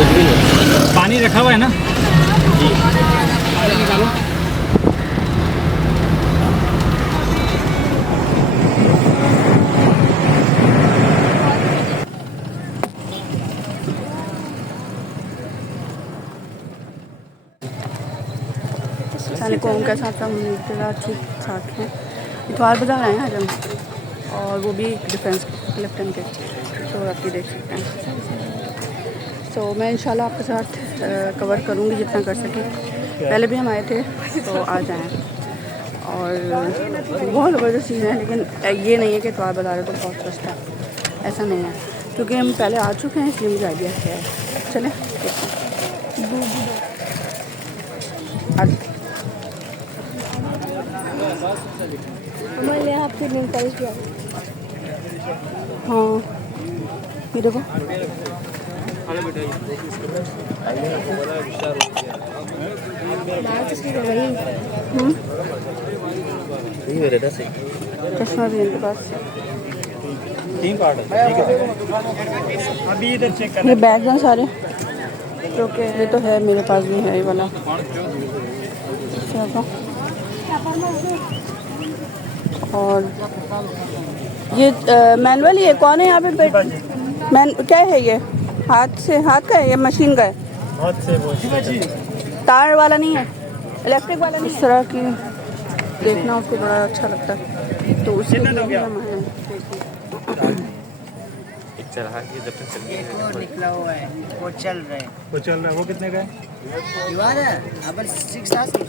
पानी रखा हुआ है ना निकालो। सैनिकों के साथ हम ठीक ठाक हैं। इतवार बाज़ार आए हैं आज हम, और वो भी डिफेंस लेफ्टिनेंट के, तो आप ये देख सकते हैं। तो मैं इंशाल्लाह आपके साथ कवर करूँगी जितना कर सके। पहले भी हम आए थे तो आज आए हैं, और बहुत ज़बरदस्त चीज़ है। लेकिन ये नहीं है कि इतवार बाज़ार है तो बहुत सस्ता है, ऐसा नहीं है, क्योंकि हम पहले आ चुके हैं इसलिए मुझे आइडिया है। चलें हमारे यहाँ आपके न्यूज़ किया। हाँ ये देखो चश्मा भी इनके पास। तीन पार्ट है, अभी इधर चेक कर। ये बैग हैं सारे, जो कि ये तो है मेरे पास भी है ये वाला। और ये मैनुअल ही है। कौन है यहाँ पे क्या है ये? हाथ का है या मशीन का है? हाथ से वो तार वाला नहीं है, इलेक्ट्रिक वाला नहीं। इस तरह की देखना उसको बड़ा अच्छा लगता है, तो उसके लिए हम आए हैं। निकला हुआ है, वो चल रहा है। वो कितने का है? अब 6,000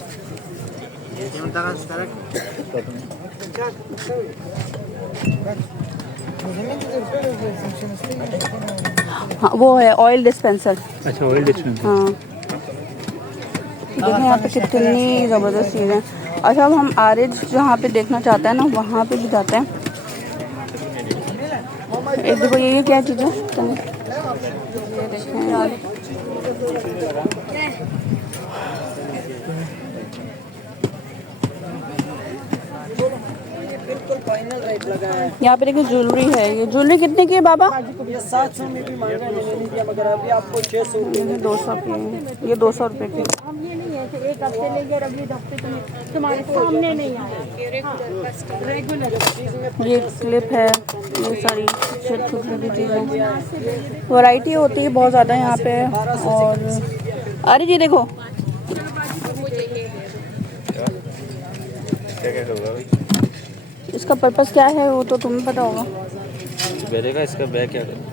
हाँ वो है ऑयल डिस्पेंसर। अच्छा ऑयल डिस्पेंसर। हाँ देखें यहाँ पे कितनी ज़बरदस्त चीज़ है। अच्छा अब हम आरिज जहाँ पे देखना चाहते हैं ना वहाँ पे भी जाते हैं। एक देखो ये क्या चीज़ है, ये देखें यार। यहाँ पे देखिए ज्वेलरी है। ये ज्वेलरी कितने की है बाबा? 700 में भी महंगा नहीं दिया, मगर अभी आपको 600 200 की। ये 200 रुपये की। एक हफ्ते लेंगे और अगले हफ्ते तुम्हारे सामने नहीं आया। रेगुलर ये क्लिप है, ये सारी छोटी चीज़ें, वैरायटी होती है बहुत ज़्यादा यहाँ पे। और अरे जी देखो इसका पर्पस क्या है वो तो तुम्हें पता होगा। बेरेगा इसका बैग क्या करें?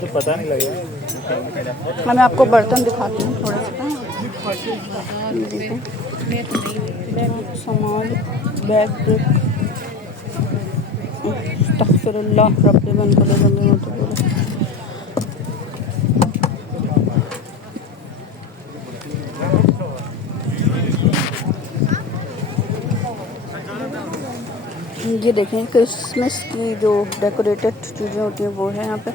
तो पता नहीं लगेगा। मैं आपको बर्तन दिखाती हूँ थोड़ा सा। सामान बैग ब्रिक अस्तगफिरुल्लाह रब्बी मन को ले जमी मत बोलो। ये देखें क्रिसमस की जो डेकोरेटेड चीज़ें होती हैं वो है यहाँ पे।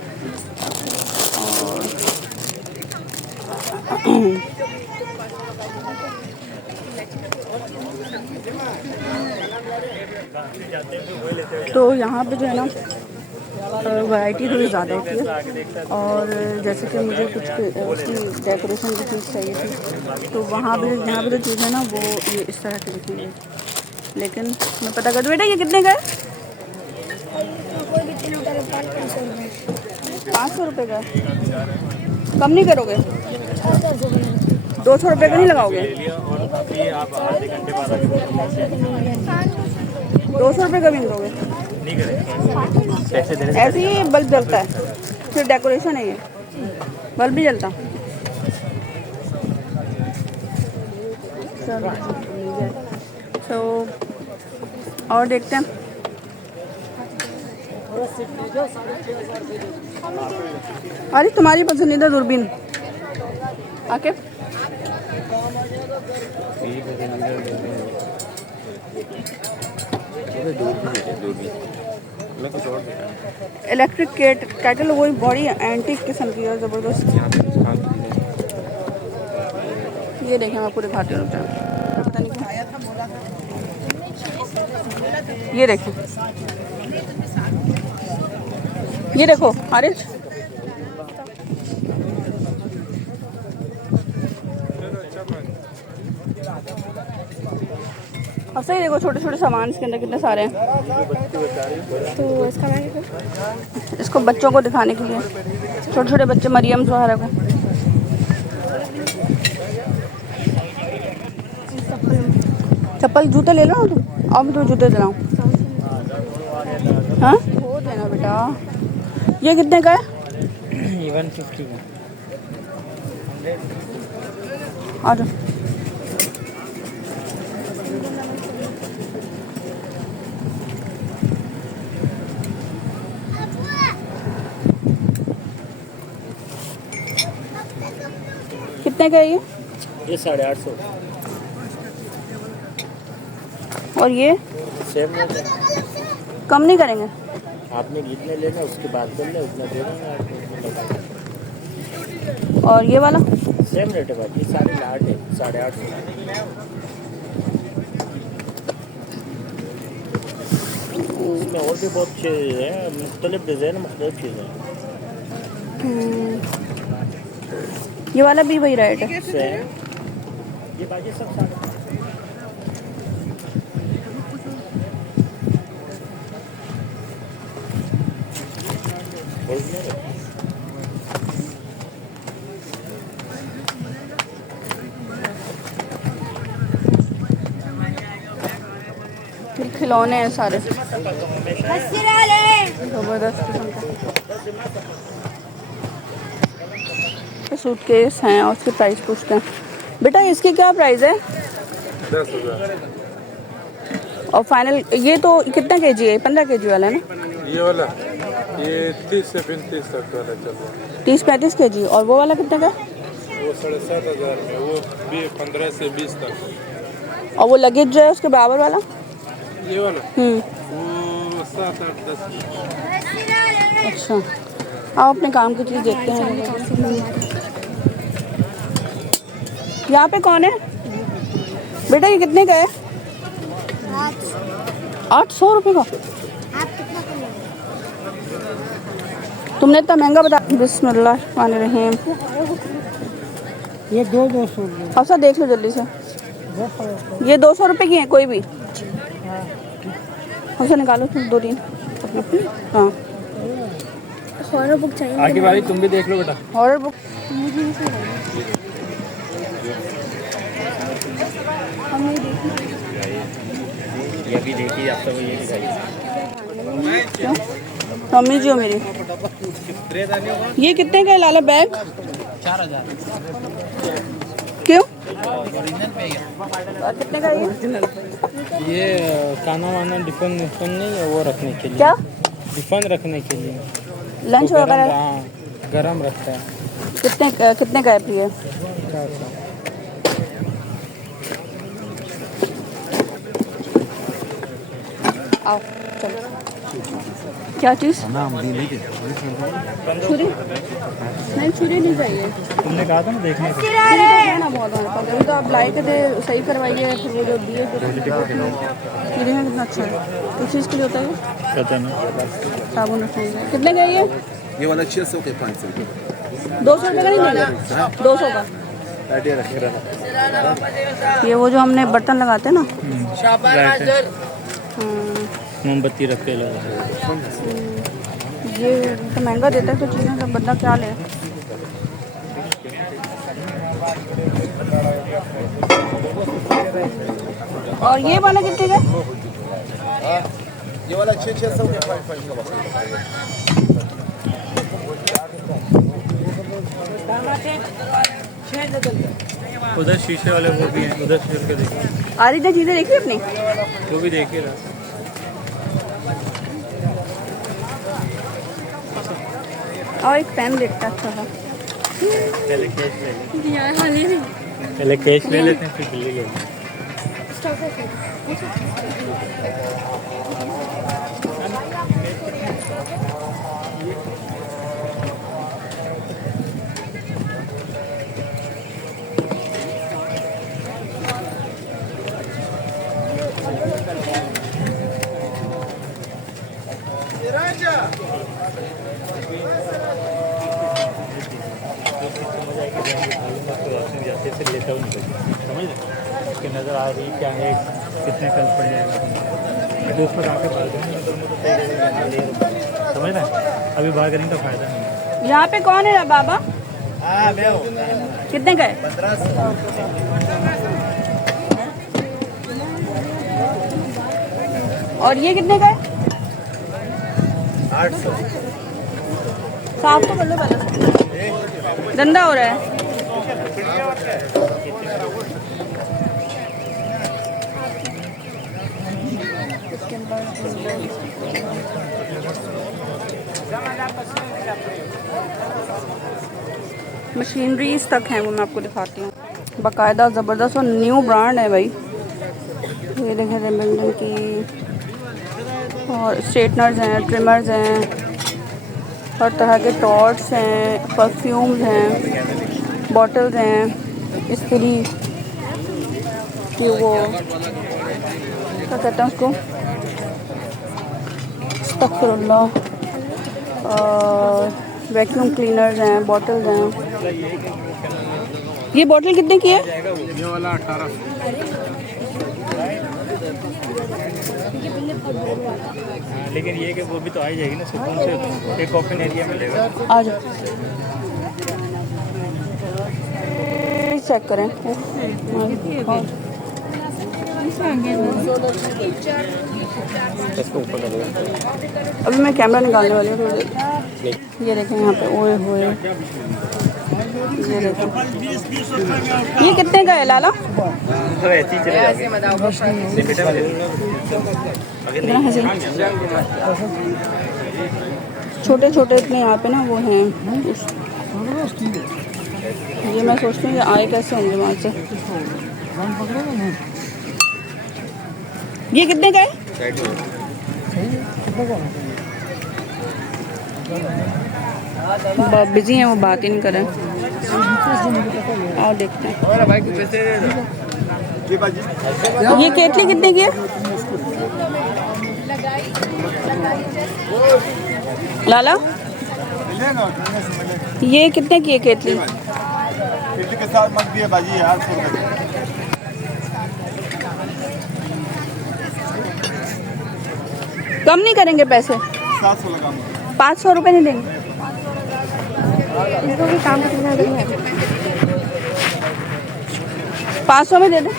और तो यहाँ पे जो है ना वैरायटी थोड़ी ज़्यादा होती है। और जैसे कि मुझे कुछ उसकी डेकोरेशन की चीज़ चाहिए थी, तो वहाँ पे यहाँ पे जो चीज़ है ना वो ये इस तरह की दिखेंगे। लेकिन मैं पता कर दूँ बेटा ये कितने का है? 500 रुपये का। कम नहीं करोगे? 200 रुपये का नहीं लगाओगे? 200 रुपये का भी नहीं दोगे? ऐसे ही बल्ब जलता है, फिर डेकोरेशन है ये, बल्ब भी जलता। तो और देखते हैं। अरे तुम्हारी पसंदीदा दूरबीन आके इलेक्ट्रिक कैटल वही बड़ी एंटीक किस्म की है, ज़बरदस्त। ये देखें मैं आपको दिखाती हूँ, पता नहीं ये देखो, ये देखो आरिश, और सही देखो छोटे छोटे सामान इसके अंदर कितने सारे हैं। तो इसका मैं इसको बच्चों को दिखाने के लिए, छोटे छोटे बच्चे, मरियम ज़ोहरा को। चप्पल जूते ले लो ना तुम, और मैं तुम्हें जूते दिलाऊँ। हाँ हो देना बेटा। ये कितने का है? 150 का। आ जाओ। कितने का है ये? 850। और ये सेम रेट है। कम नहीं करेंगे? आपने जितने लेना उसके बाद कर ले, उतना दे देंगे आपको। और ये वाला? सेम रेट है बाकी, 8.5 है, 850। इसमें और भी बहुत चीज़ें हैं, मुख्तलिफ डिज़ाइन, मुख्तलिफ चीज़ें हैं। ये वाला भी वही रेट है? सेम। ये बाकी सब 8.5। खिलौने हैं सारे जबरदस्त किस्म के सूटकेस हैं, और उसके प्राइस पूछते हैं। बेटा इसकी क्या प्राइस है? 10,000। और फाइनल ये तो कितना केजी है? 15 केजी वाला है ना ये वाला? ये 30 से 35 तक वाला चल रहा है। 30-35 केजी। और वो वाला कितने का? वो 7,500 में, वो भी 15 से 20 तक। और वो लगेज जो है उसके बराबर वाला? ये वाला वो 7-8-10। अच्छा, आओ अपने काम की चीज़ देखते हैं। यहाँ पे कौन है बेटा? ये कितने का है? 800 रुपये का? तुमने इतना महंगा बता। बिस्मिल्लाहिर्रहमानिर्रहीम। ये 200 अच्छा देख लो जल्दी से। ये 200 रुपये की है कोई भी? अच्छा निकालो तुम 2-3। हाँ हॉरर बुक चाहिए। आगे बारी तुम भी देख लो बेटा। हॉरर बुक ये भी देखिए, आप सब ये दिखाइए। क्यों? मम्मी जी हो मेरी। ये कितने का है लाला बैग? 4000। क्यों? कितने का ये खाना वाना डिफन नहीं है, वो रखने के लिए। क्या? डिफन रखने के लिए। लंच तो वगैरह? हाँ गरम रखता है। कितने का है प्रिय? 400। आओ चलो। क्या चीज़? छुरी? नहीं छुरी नहीं चाहिए। तुमने कहा था ना देखने को। है ना बहुत हमारे पास। अभी तो आप लाई के दे सही करवाइए, फिर वो जो दिए ये देखना कितना अच्छा है। किस चीज़ के लिए होता है? पता नहीं। साबुन रखने के लिए। कितने का है ये? ये वाला 600 के 500 200 रुपये का नहीं देना? 200 का। ये वो जो हमने बर्तन लगाते हैं ना, मोमबत्ती रख के लगा। ये तो महंगा देता है तो चीज़ें, तो बंदा क्या ले। और ये वाला कितने का? ये वाला 600 के 500 उधर शीशे वाले वो भी हैं, उधर से के देखिए। आ रही चीज़ें देखी अपनी? वो भी देखिए ना। और एक पेन देखता अच्छा था। पहले कैश ले लेते हैं, फिर बिल्ली ले लेते हैं। नज़र आ रही क्या है, कितने कल पड़ जाएगा तो उस पर आके समझ रहे हैं। अभी बार्गेनिंग का फ़ायदा नहीं है। यहाँ पे कौन है बाबा? कितने गए? 1500। और ये कितने गए? 800। साफ तो कर लो पहले, गंदा हो रहा है। मशीनरीज तक हैं, वो मैं आपको दिखाती हूँ। बाकायदा ज़बरदस्त और न्यू ब्रांड है भाई। ये देखें रेमंडन की, और स्ट्रेटनर्स हैं, ट्रिमर्स हैं, हर तरह के टॉर्च हैं, परफ्यूम्स हैं, बॉटल्स हैं, इस्त्री कि वो क्या कहते हैं उसको, अस्तगफिरुल्लाह, वैक्यूम क्लीनर्स हैं, बॉटल्स हैं। ये बॉटल कितने की है? ये वाला 1800। लेकिन ये कि वो भी तो आ ही जाएगी ना सुकून से, एक ओपन एरिया में लेगा। आ जाओ चेक करें। अभी मैं कैमरा निकालने वाली हूँ थोड़ी देर। ये देखें यहाँ पे, ओए होए, ये देखें। ये कितने का है लाला? तो ऐसे ही चले इतना हसीन। छोटे छोटे इतने यहाँ पे ना वो हैं। ये मैं सोचती हूँ ये आए कैसे होंगे वहाँ से। ये कितने का है? बिजी हैं वो, बात ही नहीं कर रहे। और देखते हैं ये केतली कितने की है लाला? ये कितने की है केतली? के साथ मत दिए बाजी यार। कम नहीं करेंगे पैसे? 700 लगाऊंगा। 500 रुपये नहीं देंगे? इनको भी काम करना है। 500 में दे दे।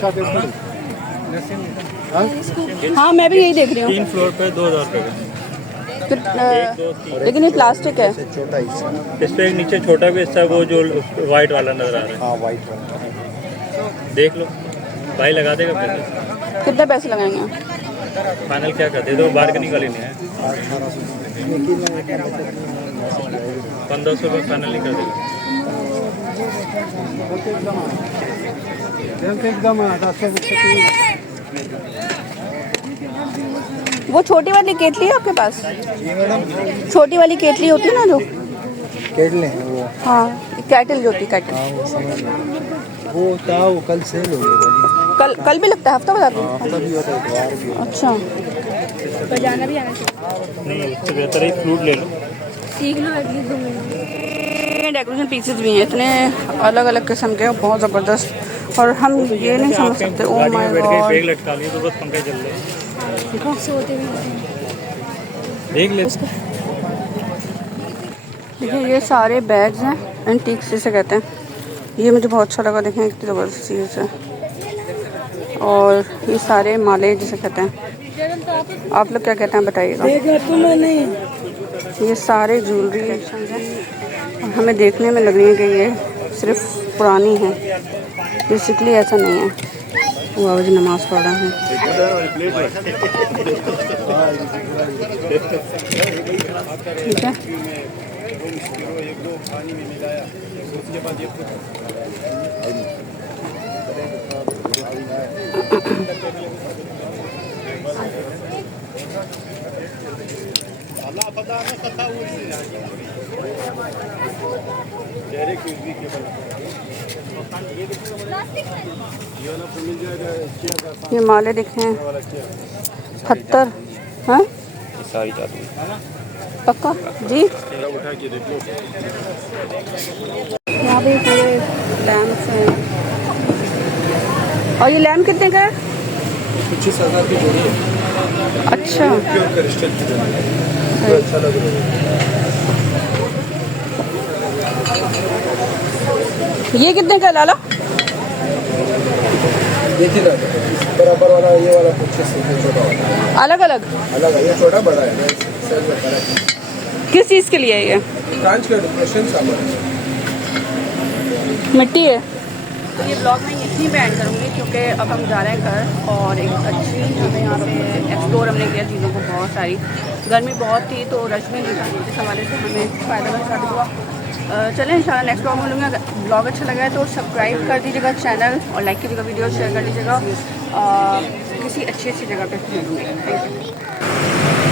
700। हाँ मैं भी यही देख रही हूँ। 3 फ्लोर पे 2000 रुपये का। लेकिन ये प्लास्टिक है। छोटा हिस्सा। इस पे एक नीचे छोटा भी हिस्सा है, वो जो वाइट वाला नजर आ रहा है। हाँ वाइट वाला। देख लो भाई, लगा देगा पैसे। कितने पैसे लगाएंगे? फाइनल क्या कर दे दो, बार्गेनिंग वाली नहीं है। 1500 रुपये फाइनल नहीं कर देगा। वो छोटी वाली केतली है आपके पास? छोटी वाली केतली होती है ना जो केटले हैं वो। हाँ कैटल जो होती है, कैटल। हाँ वो समझ रहा। वो था वो कल सेल हो गया। कल भी लगता है, हफ्ता बता दो। हफ्ता भी होता है, इतवार भी होता है। अच्छा तो जाना भी आना चाहिए। नहीं, उससे बेहतर है फ्रूट ले लो। सीख लो एटलीस्ट 2 मिनट। डेकोरेशन पीसेस भी हैं इतने अलग अलग किस्म के, बहुत ज़बरदस्त। और हम ये नहीं समझ सकते। ओ माय गॉड, बैग लटका लिया तो बस पंखे चल रहे देख ले। देखिए ये सारे बैग्स हैं, एंटीक्स जिसे कहते हैं। ये मुझे बहुत अच्छा लगा, देखें कितनी ज़बरदस्त चीज़ है। और ये सारे माले जिसे कहते हैं, आप लोग क्या कहते हैं बताइएगा। ये सारे ज्वेलरी कलेक्शंस हैं और हमें देखने में लग रही है कि ये सिर्फ पुरानी है, बेसिकली ऐसा नहीं है। वो आज नमाज़ पढ़ रहा है। ठीक है, ये माले दिखे हैं, पत्थर। हाँ सारी जादू पक्का जी। यहाँ पे पूरे लैम्प हैं। और ये लैम्प कितने का है? 25,000 की जोड़ी है। अच्छा, प्योर क्रिस्टल की जोड़ी है। अच्छा लग रहा है। ये कितने का है लाला? देखिए ना, बराबर वाला ये वाला 25 है, छोटा वाला अलग अलग अलग है। ये छोटा बड़ा है ना, सेल में फर्क है। किस चीज़ के लिए है ये? कांच का डेकोरेशन सामान है। मिट्टी है। तो ये ब्लॉग मैं यहीं पे एंड करूँगी क्योंकि अब हम जा रहे हैं घर और एक अच्छी हमें यहाँ पे एक्सप्लोर हमने किया चीज़ों को बहुत सारी। गर्मी बहुत थी तो रश भी नहीं था, इस हवाले से हमें फ़ायदा भी साबित हुआ। चलें इंशाल्लाह नेक्स्ट ब्लॉग में मिलूँगा। ब्लॉग अच्छा लगा है तो सब्सक्राइब कर दीजिएगा चैनल और लाइक कीजिएगा, वीडियो शेयर कर दीजिएगा। किसी अच्छी जगह पे मिलूँगी। Thank you.